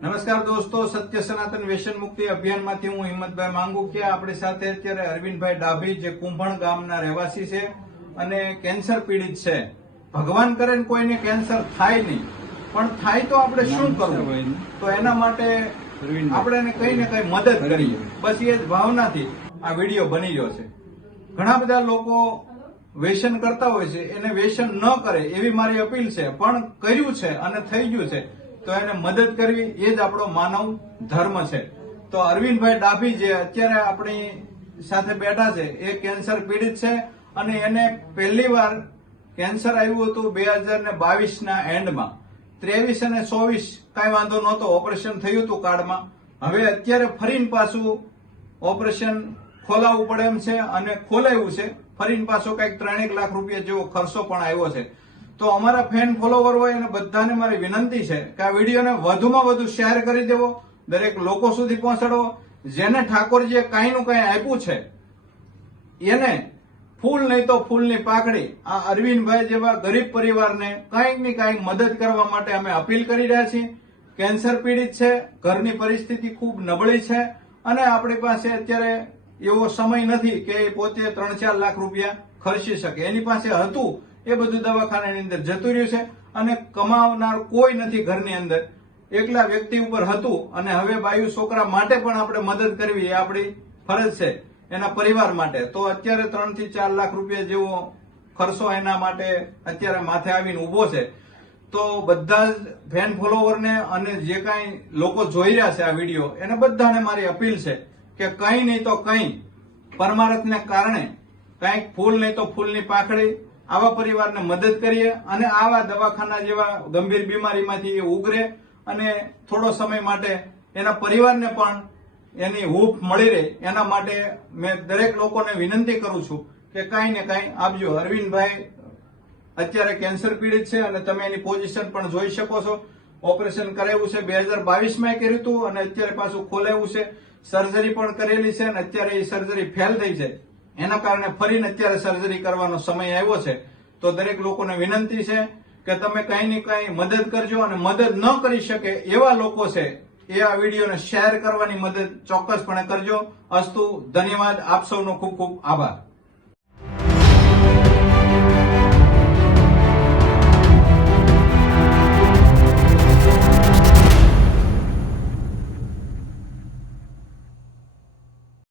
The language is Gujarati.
નમસ્કાર દોસ્તો, સત્ય સનાતન વ્યસન મુક્તિ અભિયાનમાંથી હું હિંમતભાઈ માંગુકિયા આપણી સાથે અત્યારે અરવિંદભાઈ ડાભી જે કુંભણ ગામના રહેવાસી છે અને કેન્સર પીડિત છે. ભગવાન કરે ને કોઈને કેન્સર થાય નહીં, પણ થાય તો આપણે શું કરવું? તો એના માટે આપણે એને કઈ ને કઈ મદદ કરીએ, બસ એ જ ભાવનાથી આ વિડીયો બની રહ્યો છે. ઘણા બધા લોકો વ્યસન કરતા હોય છે, એને વ્યસન ન કરે એવી મારી અપીલ છે, પણ કર્યું છે અને થઈ ગયું છે તો એને મદદ કરવી એ જ આપણો માનવ ધર્મ છે. તો અરવિંદભાઈ ડાભી જે અત્યારે આપણી સાથે બેઠા છે એ કેન્સર પીડિત છે અને એને પહેલી વાર કેન્સર આવ્યું હતું 2022 ના એન્ડમાં. 23 અને 24 કઈ વાંધો નહોતો, ઓપરેશન થયું હતું કાર્ડમાં. હવે અત્યારે ફરીને પાછું ઓપરેશન ખોલાવવું પડે એમ છે અને ખોલાવ્યું છે. ફરીને પાછો કઈક 3 લાખ રૂપિયા જેવો ખર્ચો પણ આવ્યો છે. તો અમારા ફેન ફોલોવર હોય અને બધાને મારી વિનંતી છે કે આ વિડીયોને વધુમાં વધુ શેર કરી દેવો, દરેક લોકો સુધી પહોંચાડવો. જેને ઠાકોરજીએ કાંઈનું કાંઈ આપ્યું છે એને ફૂલ નહીં તો ફૂલની પાકડી આ અરવિંદભાઈ જેવા ગરીબ પરિવારને કાંઈક ને કાંઈક મદદ કરવા માટે અમે અપીલ કરી રહ્યા છીએ. કેન્સર પીડિત છે, ઘરની પરિસ્થિતિ ખૂબ નબળી છે અને આપણી પાસે અત્યારે એવો સમય નથી કે એ પોતે 3-4 લાખ રૂપિયા ખર્ચી શકે. એની પાસે હતું એ બધું દવાખાનાની અંદર જતું રહ્યું છે અને કમાવનાર કોઈ નથી ઘરની અંદર, એકલા વ્યક્તિ ઉપર હતું અને હવે બાયુ છોકરા માટે પણ આપણે મદદ કરવી એ આપણી ફરજ છે, એના પરિવાર માટે. તો અત્યારે 3 થી 4 લાખ રૂપિયા જેવો ખર્ચો એના માટે અત્યારે માથે આવીને ઉભો છે. તો બધા જ ફેન ફોલોવરને અને જે કાંઈ લોકો જોઈ રહ્યા છે આ વિડીયો એને બધાને મારી અપીલ છે કે કંઈ નહીં તો કંઈ પરમારથને કારણે કંઈક ફૂલ નહીં તો ફૂલની પાકડી આવા પરિવારને મદદ કરીએ અને આવા દવાખાના જેવા ગંભીર બીમારીમાંથી એ ઉગરે અને થોડો સમય માટે એના પરિવારને પણ એની હૂંફ મળી રહે. એના માટે મેં દરેક લોકોને વિનંતી કરું છું કે કાંઈ ને કાંઈ આપજો. અરવિંદભાઈ અત્યારે કેન્સર પીડિત છે અને તમે એની પોઝિશન પણ જોઈ શકો છો. ઓપરેશન કરાવ્યું છે 2022માં કર્યું હતું અને અત્યારે પાછું ખોલાવ્યું છે. સર્જરી પણ કરેલી છે અને અત્યારે એ સર્જરી ફેલ થઈ છે. એના કારણે ફરીને અત્યારે સર્જરી કરવાનો સમય આવ્યો છે. તો દરેક લોકોને વિનંતી છે કે તમે કઈ ને કઈ મદદ કરજો અને મદદ ન કરી શકે એવા લોકો છે એ આ વિડીયોને શેર કરવાની મદદ ચોક્કસપણે કરજો. અસ્તુ, ધન્યવાદ, આપ સૌનો ખૂબ ખૂબ આભાર.